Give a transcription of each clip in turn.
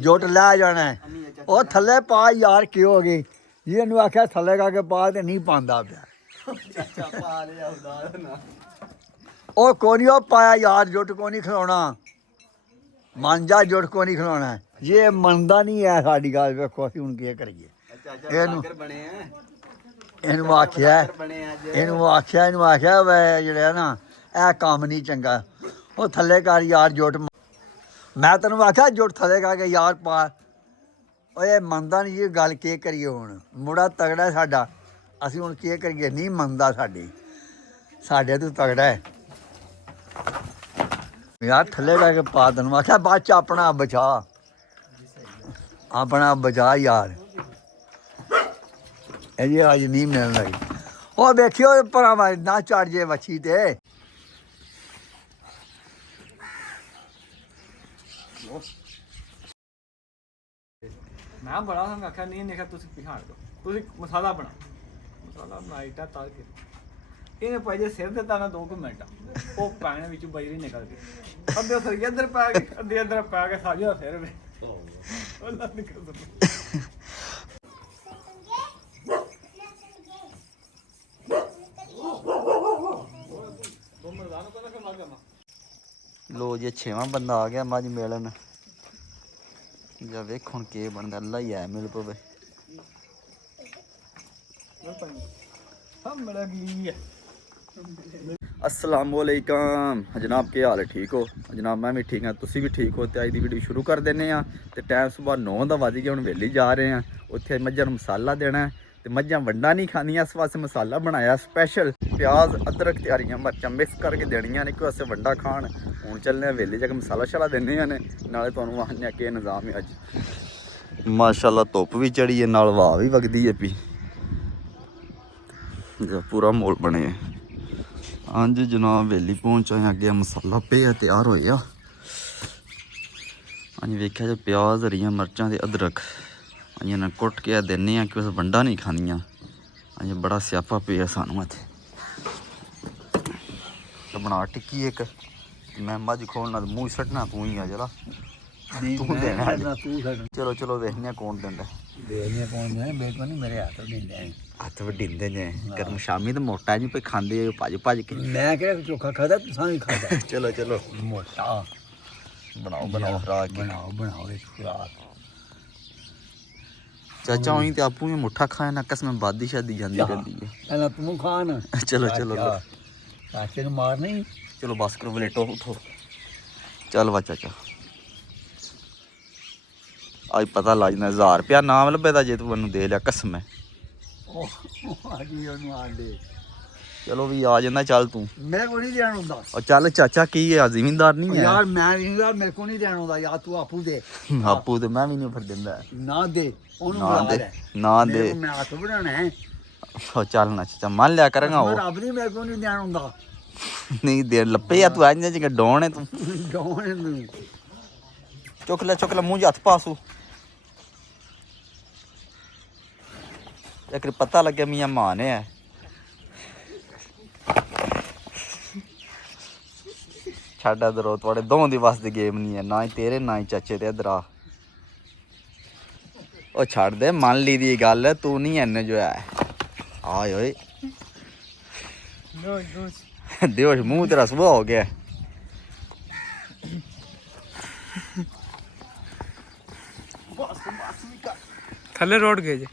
ਜੁੱਟ ਲੈ ਜਾਣਾ ਉਹ ਥੱਲੇ ਪਾ ਯਾਰ ਕੀ ਹੋ ਗਈ ਜੀ ਇਹਨੂੰ ਆਖਿਆ ਥੱਲੇ ਕਰਕੇ ਪਾ ਤੇ ਨਹੀਂ ਪਾਉਂਦਾ ਪਿਆ ਉਹ ਕੋਈ ਨਹੀਂ ਉਹ ਪਾਇਆ ਯਾਰ ਜੁੱਟ ਕੋ ਨਹੀਂ ਖਿਲਾਉਣਾ ਮੰਨ ਜਾ ਜੁੱਟ ਕੋ ਨਹੀਂ ਖਿਲਾਉਣਾ ਜੇ ਮੰਨਦਾ ਨਹੀਂ ਹੈ ਸਾਡੀ ਗੱਲ ਵੇਖੋ ਅਸੀਂ ਹੁਣ ਕੀ ਕਰੀਏ ਇਹਨੂੰ ਆਖਿਆ ਵੇ ਜਿਹੜਾ ਨਾ ਇਹ ਕੰਮ ਨਹੀਂ ਚੰਗਾ ਉਹ ਥੱਲੇ ਕਰ ਯਾਰ ਜੁੱਟ ਮੈਂ ਤੈਨੂੰ ਆਖਿਆ ਜੁੱਟ ਥੱਲੇ ਕਰਕੇ ਯਾਰ ਪਾ ਓਏ ਮੰਨਦਾ ਨਹੀਂ ਇਹ ਗੱਲ ਕੀ ਕਰੀਏ ਹੁਣ ਮੁੰਡਾ ਤਗੜਾ ਸਾਡਾ ਅਸੀਂ ਹੁਣ ਕੀ ਕਰੀਏ ਨਹੀਂ ਮੰਨਦਾ ਸਾਡੇ ਤੋਂ ਤਗੜਾ ਹੈ ਯਾਰ ਥੱਲੇ ਕਰਕੇ ਪਾ ਤੈਨੂੰ ਆਖਿਆ ਬਾਅਦ ਚ ਆਪਣਾ ਬਚਾ ਯਾਰ ਇਹ ਜੀ ਅੱਜ ਨਹੀਂ ਮਿਲਣ ਲੱਗੀ ਉਹ ਵੇਖਿਓ ਭਰਾਵਾ ਨਾ ਚੜ ਜੇ ਵੱਛੀ ਤੇ ਮੈਂ ਬੜਾ ਸੰਗ ਆਖਿਆ ਨਹੀਂ ਦੇਖਿਆ ਤੁਸੀਂ ਪਿਹਾੜ ਦੋ ਤੁਸੀਂ ਮਸਾਲਾ ਬਣਾਈ ਤਾਂ ਤਲ ਕੇ ਇਹਨੇ ਭਾਈ ਜੇ ਸਿਰ ਦਿੱਤਾ ਨਾ 2 ਮਿੰਟ ਉਹ ਪੈਣ ਵਿੱਚ ਬਜਰੀ ਨਿਕਲ ਗਈ ਅੱਧੇ ਸਿਰ ਇੱਧਰ ਪੈ ਗਈ ਅੱਧੇ ਇੱਧਰ ਪੈ ਕੇ ਸਾਜਾ ਸਿਰ ਵੇ ਅੱਲਾ ਨਿਕਲ ਲੋ ਜੀ 6ਵਾਂ ਬੰਦਾ ਆ ਗਿਆ ਮੱਝ ਮਿਲਣ ਜਾਂ ਵੇਖ ਹੁਣ ਕੀ ਬਣਦਾ ਅੱਲਾ ਹੀ ਆ ਮਿਲ ਪਵੇ अस्सलामुअलैकुम जनाब के हाल है ठीक हो जनाब मैं भी ठीक हाँ तुसी भी ठीक हो तो अज की वीडियो शुरू कर देने तो टाइम सुबह 9 का बज गया हम वेली जा रहे हैं उत्थे मझां नूं मसाला देना है तो मझां वंडा नहीं खानियां इस वास्ते मसाला बनाया स्पैशल प्याज अदरक ते हरियां मिर्चां मिक्स करके देनियां ने कि वास्ते वंडा खान हुण चलने वेली जाके मसाला शाला देने ने नाले तुहानूं आखने कि निज़ाम है अज माशाअल्लाह धुप्प भी चढ़ी है नाल वाह भी वगदी है पी पूरा मोल बने हाँ जी जनाब वेली पहुँच आए अगे मसाला पे तैयार होया हाँ जी वेख्या जो प्याज हरियां मिर्चां ते अदरक हाँ जी इन्हें कुट के देने कि उस वंडा नहीं खानियां हाँ जी बड़ा स्यापा पे सानू इत्थे तो बना टिक्की एक मैं मझ खोलना मूँह सट्टना तू ही आ जरा तू देना चलो चलो देखने कौन देंदा मेरे हथ वडिंदे ने गर्म शामी तो मोटा जी पे खांदे भज भज के मैं केड़ा चोखा खाता तुसां भी खाता चलो चलो मोटा बनाओ खुराक बनाओ इस खुराक चाचा वहीं ते आपू ही मुठा खाए ना कसम बादी शादी जांदी रहंदी है पहला तू खान चलो चाचे को मार नहीं चलो बस करो लेटो उठो चल वा चाचा आज पता लगना 1000 रुपया नाम लभे जे तू मैनू दे लिया कसम है चलो भी आ जाना चल तू मेरे को नहीं देना हुंदा और चल चाचा की है जिमींदार नहीं है यार मैं जिमींदार मेरे को नहीं देना हुंदा यार तू आपू दे आपू ते मैं भी नहीं फिर दिंदा ना दे ओनू ना दे मैं हाथ बढ़ाना है ओ चल ना चाचा मान लिया करेगा वो रब नहीं मेरे को नहीं देना हुंदा नहीं दे लपे या तू आज जगह डोन है तू डोन है तू चुक ले मुंह हथ पासू एक पता लगे मियाँ मान है छड़ इधर थोड़े दो दी बस दी गेम नहीं है ना ही तेरे ना ही चाचे ते इधर आ छड़ दे मान ली दी गल तू नहीं इन्ने जो है आए ओए दियोश मुंह तेरा सुबह हो गया थले रोड गए जे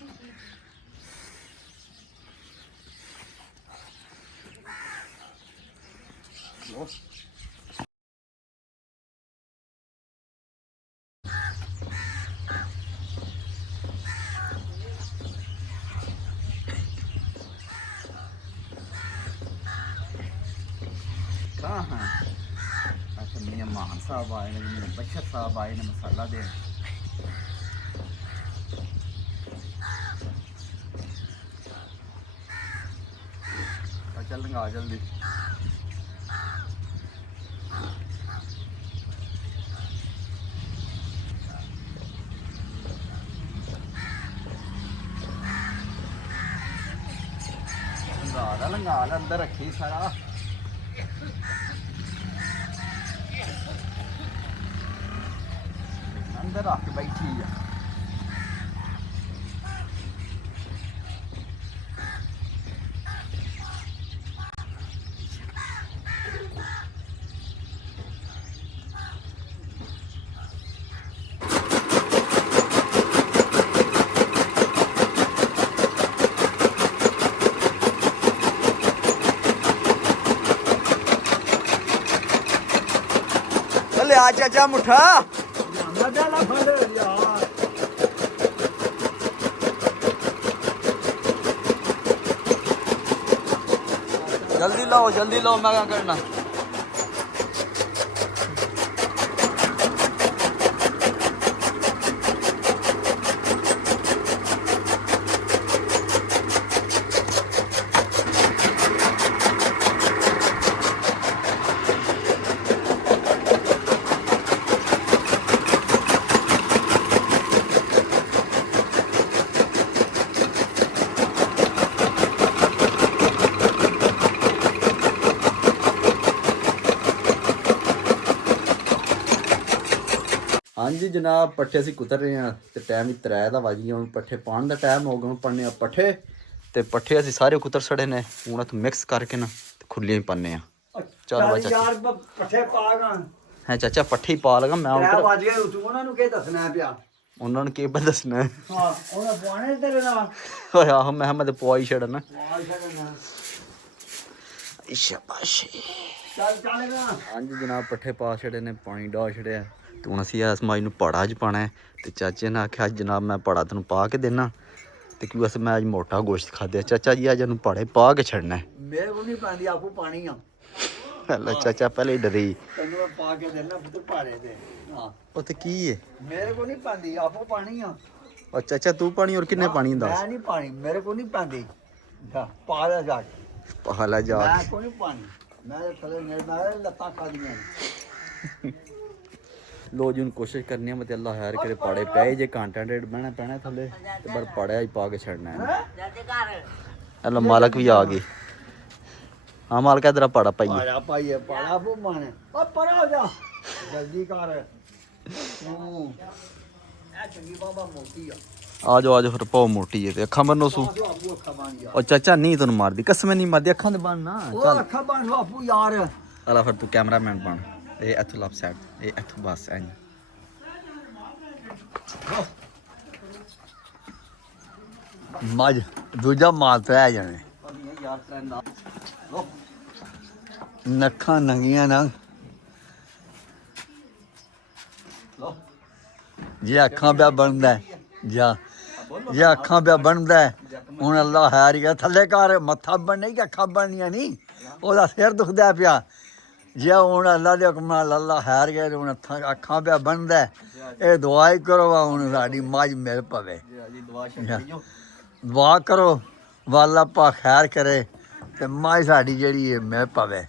अच्छा मियाँ मान साहब आए ने मियाँ बशर साहब आए ने मसाला दे चल आ जल्दी लंगा अंदर रखी सारा ਤੇ ਰੱਖ ਬੈਠੀ ਆ। ਲਿਆ ਚਾਚਾ ਮੁੱਠਾ ਮੱਝਾਂ ਨਾ ਫੜ ਯਾਰ। ਜਲਦੀ ਲਾਓ ਮੈਂ ਕਿਆ ਕਰਨਾ। ਹਾਂਜੀ ਜਨਾਬ, ਪੱਠੇ ਅਸੀਂ ਕੁਤਰ ਰਹੇ ਹਾਂ ਤੇ ਟਾਈਮ ਵੀ 3 ਦਾ ਵੱਜ ਗਿਆ। ਹੁਣ ਪੱਠੇ ਪਾਉਣ ਦਾ ਟਾਈਮ ਹੋ ਗਿਆ। ਹੁਣ ਪਾਉਂਦੇ ਆ ਪੱਠੇ ਤੇ ਪੱਠੇ ਅਸੀਂ ਸਾਰੇ ਕੁਤਰ ਛੜੇ ਨੇ। ਹੁਣ ਇੱਥੋਂ ਮਿਕਸ ਕਰਕੇ ਨਾ ਤੇ ਖੁੱਲੀਆਂ ਹੀ ਪਾਉਂਦੇ ਆ। ਚੱਲ ਵਾ ਚਾਚਾ ਯਾਰ ਪੱਠੇ ਪਾ ਗਾ ਹੈ ਚਾਚਾ, ਪੱਠੇ ਹੀ ਪਾ ਲਗਾ ਮੈਂ। ਹੁਣ ਵੱਜ ਗਏ ਤੂੰ ਉਹਨਾਂ ਨੂੰ ਕੀ ਦੱਸਣਾ ਪਿਆ? ਉਹਨਾਂ ਨੂੰ ਕੀ ਦੱਸਣਾ। ਹਾਂ ਉਹਨਾਂ ਪਵਾਣੇ ਤੇਰੇ ਨਾਲ। ਓਏ ਆਹੋ ਮੈਂ ਮੈਂ ਤੇ ਪਵਾ ਹੀ ਛੜਨਾ। ਪਵਾ ਛੱਡਣਾ। ਸ਼ਾਬਾਸ਼। ਚੱਲ ਨਾ। ਹਾਂਜੀ ਜਨਾਬ, ਪੱਠੇ ਪਾ ਛੜੇ ਨੇ, ਪਾਣੀ ਡਾ ਛੜਿਆ ਤੇ ਹੁਣ ਅਸੀਂ ਇਸ ਮਾਈ ਨੂੰ ਪੜਾ 'ਚ ਪਾਣਾ ਹੈ। ਤੇ ਚਾਚੇ ਨੇ ਆਖਿਆ ਜਨਾਬ ਮੈਂ ਪੜਾ ਤੈਨੂੰ ਪਾ ਕੇ ਦੇਣਾ ਤੇ ਕਿਉਂ ਅਸੀਂ ਮੈਂ ਅੱਜ ਮੋਟਾ ਗੋਸ਼ਤ ਖਾਧਿਆ। ਚਾਚਾ ਜੀ ਅੱਜ ਇਹਨੂੰ ਪੜੇ ਪਾ ਕੇ ਛੱਡਣਾ। ਮੇਰੇ ਕੋਲ ਨਹੀਂ ਪਾਉਂਦੀ, ਆਪੂ ਪਾਣੀ ਆ। ਲੈ ਚਾਚਾ ਪਹਿਲੇ ਹੀ ਡਰੀ। ਤੈਨੂੰ ਮੈਂ ਪਾ ਕੇ ਦੇਣਾ ਪੁੱਤ ਪਾੜੇ ਤੇ। ਹਾਂ ਉਹ ਤੇ ਕੀ ਹੈ? ਮੇਰੇ ਕੋਲ ਨਹੀਂ ਪਾਉਂਦੀ, ਆਪੂ ਪਾਣੀ ਆ। ਉਹ ਚਾਚਾ ਤੂੰ ਪਾਣੀ ਔਰ ਕਿੰਨੇ ਪਾਣੀ ਦੱਸ? ਮੈਂ ਨਹੀਂ ਪਾਣੀ, ਮੇਰੇ ਕੋਲ ਨਹੀਂ ਪਾਉਂਦੀ। ਜਾ ਪਾ ਲੈ ਜਾ ਕੇ। ਪਾ ਲੈ ਜਾ ਮੈਂ ਕੋਈ ਨਹੀਂ ਪਾਣੀ। ਮੈਂ ਥੱਲੇ ਮੇਰੇ ਲੱਤਾਂ ਖਾਦੀਆਂ ਨੇ। ਲੋ ਜੀ ਹੁਣ ਕੋਸ਼ਿਸ਼ ਕਰਨੀ ਹੈ, ਮਤੇ ਅੱਲਾ ਹੈਰ ਕਰੇ ਪਾੜੇ ਪਏ ਜੇ ਕੰਟੈਂਟਡ ਬਹਿਣਾ ਪੈਣਾ ਥੱਲੇ ਤੇ ਪਰ ਪੜਿਆ ਹੀ ਪਾ ਕੇ ਛੱਡਣਾ ਹੈ। ਅੱਲਾ ਮਾਲਕ ਵੀ ਆ ਗਈ। ਹਾਂ ਮਾਲਕਾ ਤੇਰਾ ਪਾੜਾ ਪਾਈਏ। ਪਾੜਾ ਪਾਈਏ, ਪਾੜਾ ਬੂ ਮਾਣੇ। ਓ ਪਰਾ ਹੋ ਜਾ, ਜਲਦੀ ਕਰ। ਤੂੰ ਇਹ ਚੰਗੀ ਬਾਬਾ ਮੋਟੀ ਆ। ਆ ਜਾਓ ਫਿਰ ਪਾਓ ਮੋਟੀ ਹੈ ਤੇ ਅੱਖਾਂ ਬੰਨੋ ਸੂ। ਆਪੂ ਅੱਖਾਂ ਬਣ ਗਿਆ। ਉਹ ਚਾਚਾ ਨਹੀਂ ਤੈਨੂੰ ਮਾਰਦੀ, ਕਸਮ ਨਹੀਂ ਮਾਰਦੀ, ਅੱਖਾਂ ਦੇ ਬਣ ਨਾ। ਉਹ ਅੱਖਾਂ ਬਣ ਆਪੂ ਯਾਰ। ਅੱਲਾ ਫਿਰ ਤੂੰ ਕੈਮਰਾਮੈਨ ਬਣ। ਇਹ ਇੱਥੋਂ ਲੱਭ ਸਾਈਡ, ਇਹ ਇੱਥੋਂ ਬਸ ਐਂ ਮੱਝ ਦੂਜਾ ਮਾਲ ਪੈ ਜਾਣੇ। ਯਾਰ ਟ੍ਰੈਂਡ ਨੱਖਾਂ ਨੰਗੀਆਂ ਨਾ ਜੇ ਅੱਖਾਂ ਪਿਆ ਬਣਦਾ ਜਾ। ਜੇ ਅੱਖਾਂ ਪਿਆ ਬਣਦਾ ਹੁਣ ਅੱਲਾ ਹੈਰ ਗਿਆ ਥੱਲੇ ਕਰ। ਮੱਥਾ ਬਣਨਾ ਕਿ ਅੱਖਾਂ ਬਣਨੀਆਂ ਨਹੀਂ। ਉਹਦਾ ਸਿਰ ਦੁਖਦਾ ਪਿਆ। ਜੇ ਹੁਣ ਅੱਲਾ ਦੇ ਹੁਕਮ ਨਾਲ ਅੱਲਾ ਹੈਰ ਗਿਆ ਤੇ ਹੁਣ ਅੱਖਾਂ ਪਿਆ ਬਣਦਾ। ਇਹ ਦੁਆ ਹੀ ਕਰੋ ਹੁਣ ਸਾਡੀ ਮੱਝ ਮਿਲ ਪਵੇ। ਦੁਆ ਕਰੋ ਵਾਲਾ ਪਾ ਖੈਰ ਕਰੇ ਤੇ ਮੱਝ ਸਾਡੀ ਜਿਹੜੀ ਹੈ ਮਿਲ ਪਵੇ।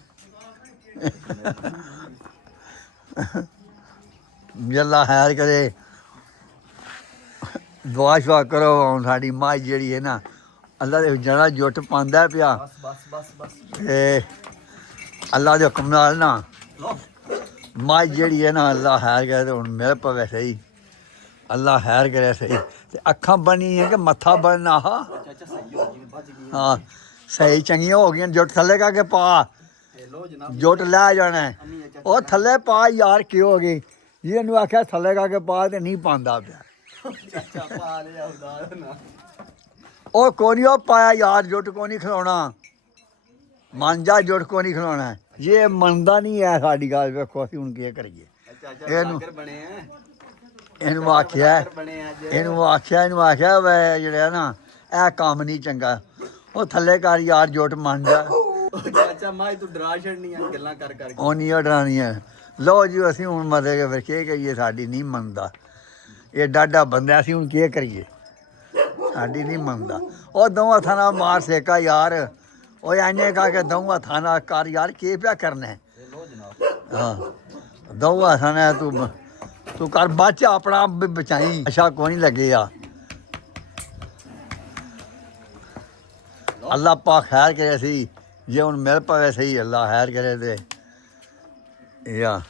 ਅੱਲਾ ਹੈਰ ਕਰੇ। ਦੁਆ ਸ਼ੁਆ ਕਰੋ ਹੁਣ ਸਾਡੀ ਮੱਝ ਜਿਹੜੀ ਹੈ ਨਾ ਅੱਲਾ ਦੇ ਜਣਾ ਜੁੱਟ ਪਾਉਂਦਾ ਪਿਆ। ਤੇ ਅੱਲਾ ਦੇ ਹੁਕਮ ਨਾਲ ਨਾ ਮੱਝ ਜਿਹੜੀ ਹੈ ਨਾ ਅੱਲਾ ਹੈਰ ਕਰੇ ਤੇ ਹੁਣ ਮਿਲ ਪਵੇ ਸਹੀ। ਅੱਲਾ ਹੈਰ ਕਰੇ ਸਹੀ। ਤੇ ਅੱਖਾਂ ਬਣੀ ਹੈ ਕਿ ਮੱਥਾ ਬਣਨਾ। ਹਾਂ ਸਹੀ ਚੰਗੀਆਂ ਹੋ ਗਈਆਂ। ਜੁੱਟ ਥੱਲੇ ਕਰਕੇ ਪਾ, ਜੁੱਟ ਲੈ ਜਾਣਾ। ਉਹ ਥੱਲੇ ਪਾ ਯਾਰ ਕੀ ਹੋ ਗਈ? ਇਹਨੂੰ ਆਖਿਆ ਥੱਲੇ ਕਰਕੇ ਪਾ ਤੇ ਨਹੀਂ ਪਾਉਂਦਾ ਪਿਆ। ਉਹ ਕੋਈ ਨਹੀਂ ਉਹ ਪਾਇਆ ਯਾਰ। ਜੁੱਟ ਕੋ ਨਹੀਂ ਖਿਲਾਉਣਾ। ਮੰਨ ਜਾ ਜੁੱਟ ਕੋ ਨਹੀਂ ਖਿਲਾਉਣਾ। ਜੇ ਮੰਨਦਾ ਨਹੀਂ ਹੈ ਸਾਡੀ ਗੱਲ ਵੇਖੋ ਅਸੀਂ ਹੁਣ ਕੀ ਕਰੀਏ। ਇਹਨੂੰ ਆਖਿਆ ਵੇ ਜਿਹੜਾ ਨਾ ਇਹ ਕੰਮ ਨਹੀਂ ਚੰਗਾ। ਉਹ ਥੱਲੇ ਕਰ ਯਾਰ ਜੁੱਟ ਮੰਨ ਜਾ। ਚਾਚਾ ਮਾਈ ਤੂੰ ਡਰਾ ਛੱਡਣੀਆਂ ਗੱਲਾਂ ਕਰ ਕਰਕੇ। ਉਹ ਨਹੀਂ ਡਰਾਉਣੀਆਂ। ਲਓ ਜੀ ਅਸੀਂ ਹੁਣ ਮਤਲਬ ਫਿਰ ਕੀ ਕਹੀਏ? ਸਾਡੀ ਨਹੀਂ ਮੰਨਦਾ। ਇਹ ਡਾਢਾ ਬੰਦਾ ਅਸੀਂ ਹੁਣ ਕੀ ਕਰੀਏ? ਸਾਡੀ ਨਹੀਂ ਮੰਨਦਾ। ਉਹ ਦੋਵਾਂ ਹੱਥਾਂ ਨਾਲ ਮਾਰ ਸੇਕਾ ਯਾਰ। ਉਹ ਐਨੇ ਕਹਾ ਕੇ ਦੋਵਾਂ ਹੱਥਾਂ ਨਾਲ ਕਰ ਯਾਰ। ਕੀ ਪਿਆ ਕਰਨਾ? ਹਾਂ ਦੋਵਾਂ ਹੱਥਾਂ ਨਾਲ ਤੂੰ ਕਰ ਬਚ ਆਪਣਾ ਆਪ ਵੀ ਬਚਾਈ। ਅੱਛਾ ਕੋਈ ਨਹੀਂ ਲੱਗੇ ਆ। ਅੱਲਾ ਪਾ ਖੈਰ ਕਰੇ ਸੀ। ਜੇ ਹੁਣ ਮਿਲ ਪਵੇ ਸਹੀ ਅੱਲਾ ਖੈਰ ਕਰੇ ਤੇ ਯਾ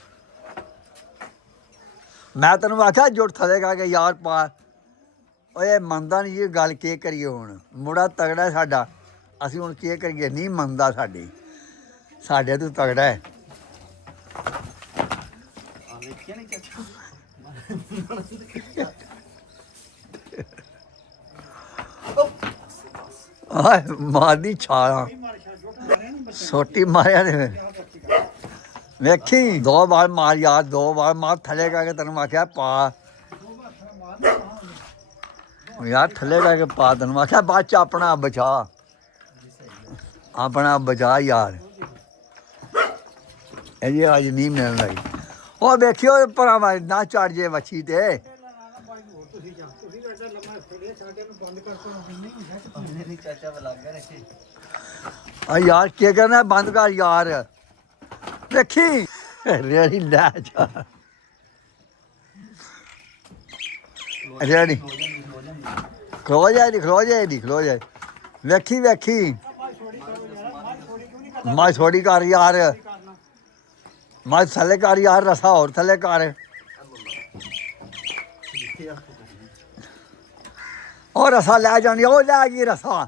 ਮੈਂ ਤੈਨੂੰ ਆਖਿਆ ਜੁੜ ਥਲੇ ਕਾ ਕੇ ਯਾਰ ਪਾ ਓਏ ਮੰਨਦਾ ਨਹੀਂ ਇਹ ਗੱਲ ਕੀ ਕਰੀਏ ਹੁਣ ਮੁੰਡਾ ਤਗੜਾ ਸਾਡਾ ਅਸੀਂ ਹੁਣ ਕੀ ਕਰੀਏ ਨਹੀਂ ਮੰਨਦਾ ਸਾਡੇ ਤੋਂ ਤਗੜਾ ਹੈ ਆ ਵੇਖਿਆ ਨਹੀਂ ਚਾਚਾ ਆਏ ਮਾਰਦੀ ਛਾਲਾਂ ਛੋਟੀ ਮਾਰਿਆ ਨੇ ਵੇਖੀ 2 ਵਾਰ ਮਾਰ ਯਾਰ 2 ਵਾਰ ਮਾਰ ਥੱਲੇ ਕਰਕੇ ਤੈਨੂੰ ਆਖਿਆ ਪਾ ਯਾਰ ਥੱਲੇ ਕਰਕੇ ਪਾ ਤੈਨੂੰ ਆਖਿਆ ਬਾਅਦ ਚ ਆਪਣਾ ਬਚਾ ਯਾਰ ਇਹ ਜੀ ਅੱਜ ਨਹੀਂ ਮਿਲਣ ਲੱਗੀ ਉਹ ਵੇਖਿਓ ਭਰਾਵਾ ਨਾ ਚੜ ਜੇ ਵੱਛੀ ਤੇ ਚਾਚਾ ਬਲਾਗਾ ਰੱਖੀ ਆ ਯਾਰ ਕੀ ਕਰਨਾ ਬੰਦ ਕਰ ਯਾਰ ਦੇਖੀ ਰੇੜੀ ਲੈ ਜਾ ਰੇੜੀ ਖਲੋ ਜਾ ਵੇਖੀ ਮੈਂ ਥੋੜੀ ਕਰ ਯਾਰ ਮੈਂ ਥੱਲੇ ਕਰ ਯਾਰ ਰਸਾ ਹੋਰ ਥੱਲੇ ਕਰ ਉਹ ਰਸਾ ਲੈ ਜਾਣੀ ਉਹ ਲੈ ਗਈ ਰਸਾ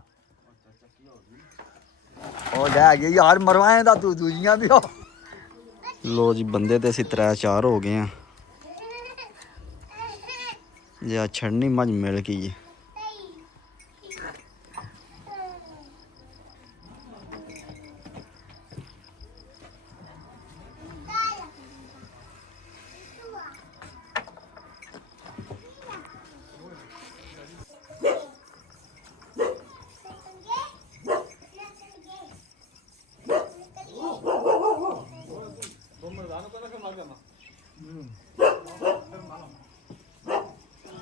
ਉਹ ਲੈ ਗਈ ਯਾਰ ਮਰਵਾਏ ਦਾ ਤੂੰ ਦੂਜੀਆਂ ਵੀ ਹੋ ਲੋ ਜੀ ਬੰਦੇ ਤੇ ਅਸੀਂ 3-4 ਹੋ ਗਏ ਆ ਜੇ ਆ ਛੜਨੀ ਮੱਝ ਮਿਲ ਗਈ ਜੀ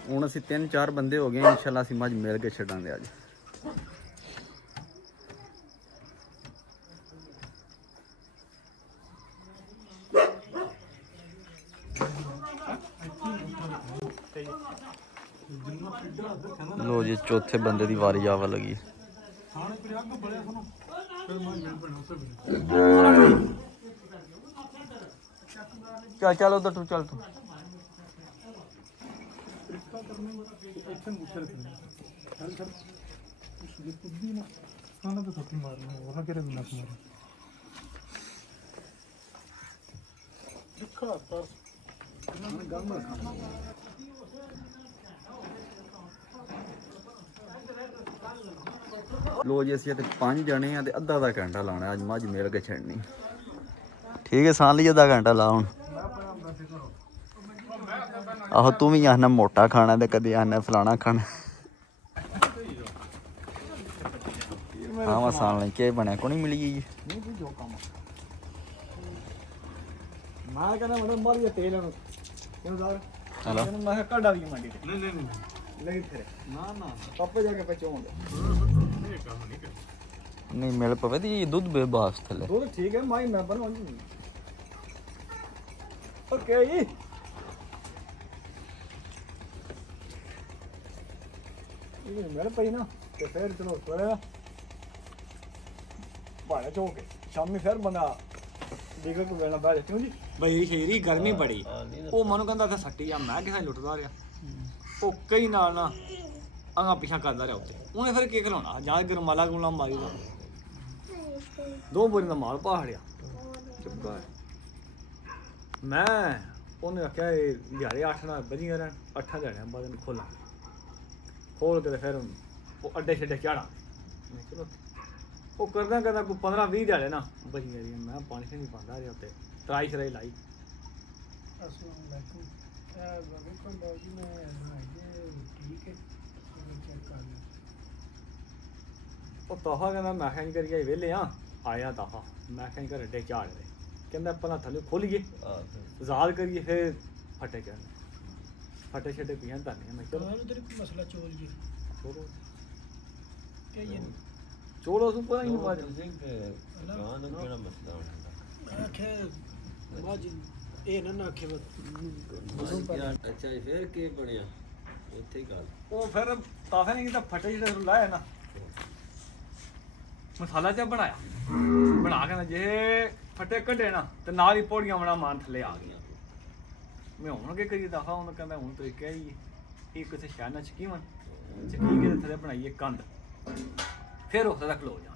ਹੁਣ ਅਸੀਂ 3-4 ਬੰਦੇ ਹੋ ਗਏ ਇੰਸ਼ਾਅੱਲਾ ਅਸੀਂ ਮੱਝ ਮਿਲ ਕੇ ਛੱਡਾਂਗੇ ਅੱਜ ਲੋ ਜੀ ਚੌਥੇ ਬੰਦੇ ਦੀ ਵਾਰੀ ਆਵਾ ਲੱਗੀ ਚੱਲ ਉਧਰ ਤੂੰ ਚੱਲ ਤੂੰ ਲੋ ਜੀ ਅਸੀਂ ਤੇ 5 ਜਣੇ ਆ ਤੇ ਅੱਧਾ ਘੰਟਾ ਲਾਉਣਾ ਅੱਜ ਮੱਝ ਮਿਲ ਕੇ ਛੱਡਣੀ ਠੀਕ ਹੈ ਸਾਨ ਲਈ ਅੱਧਾ ਘੰਟਾ ਲਾ ਹੁਣ ਆਹੋ ਤੂੰ ਵੀ ਆਹਨਾ ਮੋਟਾ ਖਾਣਾ ਤੇ ਕਦੇ ਆਹਨਾ ਫਲਾਣਾ ਖਾਣਾ ਆਵਾ ਸਾਨ ਲਈ ਕੀ ਬਣਿਆ ਕੋਈ ਨਹੀਂ ਮਿਲੀ ਜੀ ਨਹੀਂ ਤੂੰ ਜੋ ਕੰਮ ਮੈਂ ਕਹਿੰਦਾ ਮਤਲਬ ਮਾਰੀ ਤੇਲ ਨੂੰ ਕਿਉਂ ਜ਼ਾਰ ਹਲੋ ਇਹਨੂੰ ਮੈਂ ਕੱਢਾ ਦੀ ਮੰਡੀ ਤੇ ਨਹੀਂ ਨਹੀਂ ਫਿਰ ਨਾ ਪਾਪੇ ਜਾ ਕੇ ਪਚੋਂਦੇ ਨਹੀਂ ਮਿਲ ਪਵੇ ਤੇ ਦੁੱਧ ਬੇਬਾਸ ਥੱਲੇ ਦੁੱਧ ਠੀਕ ਹੈ ਮਾਈ ਮੈਂ ਬਣਾਉਂਦੀ ਓਕੇ ਜੀ ਇਹ ਮਿਲ ਪਈ ਨਾ ਤੇ ਫਿਰ ਚਲੋ ਸਵੇਰੇ ਬਾਹਰ ਚੋਕੇ ਸ਼ਾਮੀ ਫਿਰ ਬੰਦਾ ਦੇਖੋ ਕਿ ਵੇਣਾ ਬਾਹਰ ਕਿਉਂ ਜੀ ਬਈ ਸ਼ੇਰੀ ਗਰਮੀ ਬੜੀ ਉਹ ਮਨੂੰ ਕਹਿੰਦਾ ਤੇ ਸੱਟੀ ਆ ਮੈਂ ਕਿਹਾ ਲੁੱਟਦਾ ਰਿਹਾ ਉਹ ਕਈ ਨਾਲ ਨਾ ਆਗਾ ਪਿਛਾ ਕਰਦਾ ਰਿਹਾ ਉੱਤੇ ਉਹਨੇ ਫਿਰ ਕੀ ਖਲਾਉਣਾ ਜਾਂ ਗਰਮਾਲਾ ਗੁਲਾ ਮਾਰੀ ਦਾ 2 ਬੋਰੀ ਦਾ ਮਾਲ ਪਹਾੜਿਆ ਚੁੱਕਾ ਮੈਂ ਉਹਨੇ ਆਖਿਆ ਇਹ ਦਿਹਾੜੇ 8 ਨਾਲ ਵਧੀਆ ਰਹਿਣ 8 ਦਿਹਾੜਿਆਂ ਬਾਅਦ ਇਹਨੂੰ ਖੋਲਾਂ ਖੋਲ ਕੇ ਫਿਰ ਉਹ ਅੱਡੇ ਛੱਡੇ ਚਾੜਾ ਚਲੋ ਉਹ ਕਰਦਾ ਕੋਈ 15-20 ਦਿਹਾੜੇ ਨਾ ਬਚੀ ਗਈ ਮੈਂ ਪਾਣੀ ਨਹੀਂ ਪਾਉਂਦਾ ਰਿਹਾ ਉੱਤੇ ਤਰਾਈ ਸ਼ਰਾਈ ਲਾਈ ਉਹ ਤਾਹਾ ਕਹਿੰਦਾ ਮੈਂ ਖਾਂ ਕਰੀਏ ਵਿਹਲੇ ਆ ਆਇਆ ਤਾਹਾ ਮੈਂ ਖਾਂ ਘਰ ਅੱਡੇ ਝਾੜ ਦੇ ਕਹਿੰਦਾ ਪਹਿਲਾਂ ਥੱਲੇ ਖੋਲੀਏ ਆਜ਼ਾਦ ਕਰੀਏ ਫਿਰ ਫਟੇ ਫਟੇ ਛੱਡੇ ਪੀਆਂ ਤਾਂ ਨਹੀਂ ਮੈਂ ਚਲੋ ਮਸਲਾ ਚੋਲ ਜੀ ਛੋੜੋ ਕਹੀਏ ਚੋੜੋ ਸੁ ਪਤਾ ਨਹੀਂ ਬਾਜ ਕਿਹੜਾ ਮਸਲਾ ਹੁੰਦਾ ਆਖੇ ਬਾਜ ਇਹ ਨਾ ਆਖੇ ਅੱਛਾ ਜੀ ਫਿਰ ਕੀ ਬਣਿਆ ਇੱਥੇ ਹੀ ਗੱਲ ਉਹ ਫਿਰ ਤਾਫੇ ਨੇ ਕਿਤਾ ਫਟੇ ਜਿਹੜੇ ਲਾਇਆ ਨਾ ਮਸਾਲਾ ਜਿਹਾ ਬਣਾਇਆ ਬਣਾ ਕੇ ਨਾ ਜੇ ਫਟੇ ਕੱਢੇ ਨਾ ਤੇ ਨਾਲ ਹੀ ਪੌੜੀਆਂ ਬਣਾ ਮਾਨ ਥੱਲੇ ਆ ਗਈਆਂ ਮੈਂ ਹੋਣਗੇ ਕਈ ਦਫਾ ਉਹਨੂੰ ਕਹਿੰਦਾ ਹੁਣ ਤੁਸੀਂ ਕਿਹਾ ਹੀ ਇਹ ਕਿਸੇ ਸ਼ਹਿਰ ਨਾਲ ਚਕੀਵਨ ਚਕੀ ਕੇ ਥੱਲੇ ਬਣਾਈਏ ਕੰਧ ਫਿਰ ਉੱਥੇ ਤੱਕ ਖਲੋ ਜਾ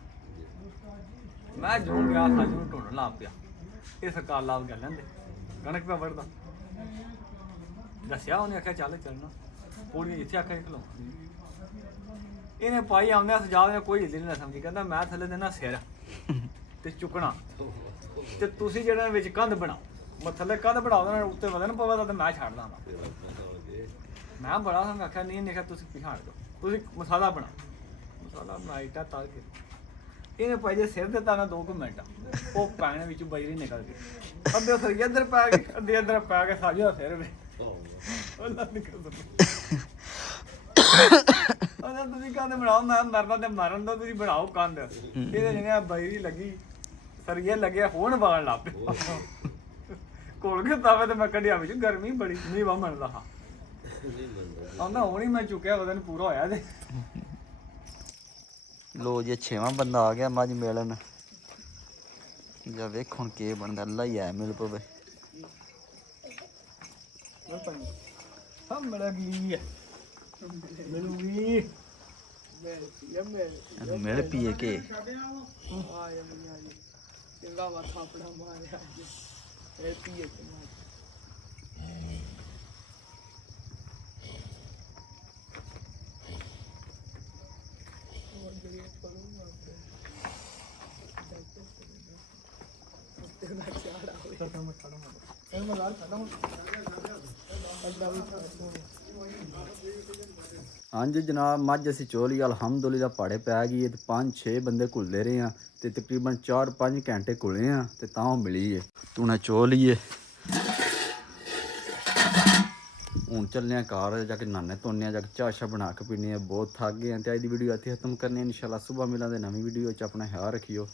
ਮੈਂ ਜੋ ਗਿਆ ਸਾਜੂ ਨੂੰ ਢੂੰਡਣ ਲੱਗ ਪਿਆ ਇਹ ਸਰਕਾਰ ਲਾਭ ਕਰ ਲੈਂਦੇ ਕਣਕ ਪਿਆ ਵੜਦਾ ਦੱਸਿਆ ਉਹਨੇ ਆਖਿਆ ਚੱਲ ਚੱਲਣਾ ਪੂੜੀਆਂ ਜਿੱਥੇ ਆਖਿਆ ਖਲੋ ਇਹਨੇ ਪਾਈ ਆਉਂਦੇ ਸਜਾਦ ਨੇ ਕੋਈ ਹਿੱਲ ਨਹੀਂ ਸਮਝੀ ਕਹਿੰਦਾ ਮੈਂ ਥੱਲੇ ਦੇਣਾ ਸਿਰ ਤੇ ਚੁੱਕਣਾ ਤੇ ਤੁਸੀਂ ਜਿਹੜਾ ਵਿੱਚ ਕੰਧ ਬਣਾਓ ਮੈਂ ਥੱਲੇ ਕੰਧ ਬਣਾਓ ਦੇਣਾ ਉੱਤੇ ਵਧਣ ਪਵੇ ਤਾਂ ਮੈਂ ਛੱਡ ਦਾਂਗਾ ਮੈਂ ਬੜਾ ਸੰਗ ਆਖਿਆ ਨਹੀਂ ਨਿਕਾ ਤੁਸੀਂ ਪਿਛਾੜ ਦਿਓ ਤੁਸੀਂ ਮਸਾਲਾ ਬਣਾਓ ਮਸਾਲਾ ਬਣਾਈਟਾ ਤਲ ਕੇ ਇਹਨੇ ਭਾਈ ਜੇ ਸਿਰ ਦਿੱਤਾ ਨਾ 2 ਮਿੰਟ ਉਹ ਪੈਣ ਵਿੱਚ ਬਜਰੀ ਨਿਕਲ ਗਈ ਅੱਧੇ ਸਿਰ ਇੱਧਰ ਪੈ ਗਏ ਅੱਧੇ ਇੱਧਰ ਪੈ ਕੇ ਸਾਜਾ ਸਿਰ ਵਿੱਚ ਉਹਨਾਂ ਨਿਕਲ ਉਹਨਾਂ ਤੁਸੀਂ ਕੰਧ ਬਣਾਓ ਮੈਂ ਮਰਨਾ ਤੇ ਮਾਰਨ ਦੋ ਤੁਸੀਂ ਬਣਾਓ ਕੰਧ ਇਹਦੇ ਜਿਹੜੇ ਬਜਰੀ ਲੱਗੀ ਸਰੀਏ ਲੱਗਿਆ ਹੋਣ ਵਾਣ ਲੱਗ ਪਿਆ ਕੋਲ ਕੇ ਤਾਵੇ ਤੇ ਮੈਂ ਕੱਢਿਆ ਵਿੱਚ ਗਰਮੀ ਬੜੀ ਨਹੀਂ ਵਾ ਮੰਨਦਾ ਹਾਂ ਆਉਂਦਾ ਹੁਣ ਹੀ ਮੈਂ ਚੁੱਕਿਆ ਉਹਦਾ ਨੂੰ ਪੂਰਾ ਹੋਇਆ ਤੇ ਲੋ ਜੀ 6ਵਾਂ ਬੰਦਾ ਆ ਗਿਆ ਮੱਝ ਮੇਲਣ ਜਾਂ ਵੇਖ ਹੁਣ ਕੀ ਬਣਦਾ ਅੱਲਾ ਹੀ ਆ ਮਿਲ ਪਵੇ ਹਾਂ ਮੇਰਾ ਗਲੀ ਹੈ ਮਿਲੂਗੀ ਮਿਲ ਪੀਏ ਕੇ ਚੰਗਾ ਵਾ ਥਾਪੜਾ ਮਾਰਿਆ ਅੱਜ ਇਹ ਪੀਏ ਤੇ ਹਾਂਜੀ ਜਨਾਬ ਮੱਝ ਅਸੀਂ ਚੋਲੀ ਅਲਹਮਦੁਲਿਲਾ ਪਾੜੇ ਪੈ ਗਈ ਤੇ 5-6 ਬੰਦੇ ਘੁਲਦੇ ਰਹੇ ਆ ਤੇ ਤਕਰੀਬਨ 4-5 ਘੰਟੇ ਘੁਲੇ ਆ ਤੇ ਤਾਂ ਉਹ ਮਿਲੀ ਏ ਤੂੰ ਚੋਲੀਏ ਹੁਣ ਚੱਲਨੇ ਆ ਘਰ ਜਾ ਕੇ ਨਾਨੇ ਧੋਨੇ ਆ ਜਾ ਕੇ ਚਾਹ ਸ਼ਾ ਬਣਾ ਕੇ ਪੀਣੀ ਆ ਬਹੁਤ ਥੱਕ ਗਏ ਆ ਤੇ ਅੱਜ ਦੀ ਵੀਡੀਓ ਇੱਥੇ ਖਤਮ ਕਰਨੀ ਆ ਇਨਸ਼ਾਅੱਲਾ ਸਵੇਰ ਮਿਲਾਂਗੇ ਨਵੀਂ ਵੀਡੀਓ ਚ ਆਪਣਾ ਖਿਆਲ ਰੱਖਿਓ।